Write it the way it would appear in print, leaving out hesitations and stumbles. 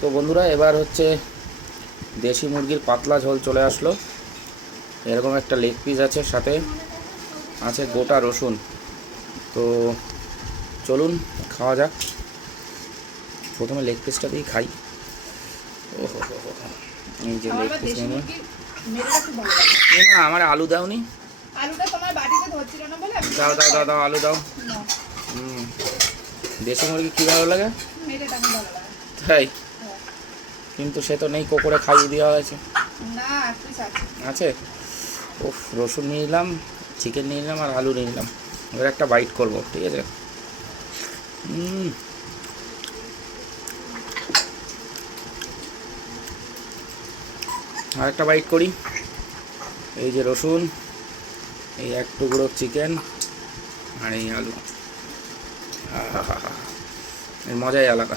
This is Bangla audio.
তো বন্ধুরা এবার হচ্ছে দেশি মুরগির পাতলা ঝোল চলে আসলো। এরকম একটা লেগ পিস আছে, সাথে আছে গোটা রসুন। তো চলুন খাওয়া যাক। প্রথমে লেগ পিসটা দিয়ে খাই। ওহো, এই যে লেগ পিস নিয়ে আমার আলু দাওনি। দাও দাও দাও দাও, আলু দাও। দেশি মুরগি কী ভালো লাগে তাই, কিন্তু সে তো নেই, কোকরে খাইয়ে দেওয়া হয়েছে। আছে। ওফ, রসুন নিয়ে নিলাম, চিকেন নিয়ে নিলাম আর আলু নিয়ে নিলাম। এবার একটা বাইট করবো, ঠিক আছে। আর একটা বাইট করি। এই যে রসুন, এই এক টুকরো চিকেন আর এই আলু, এর মজাই আলাদা।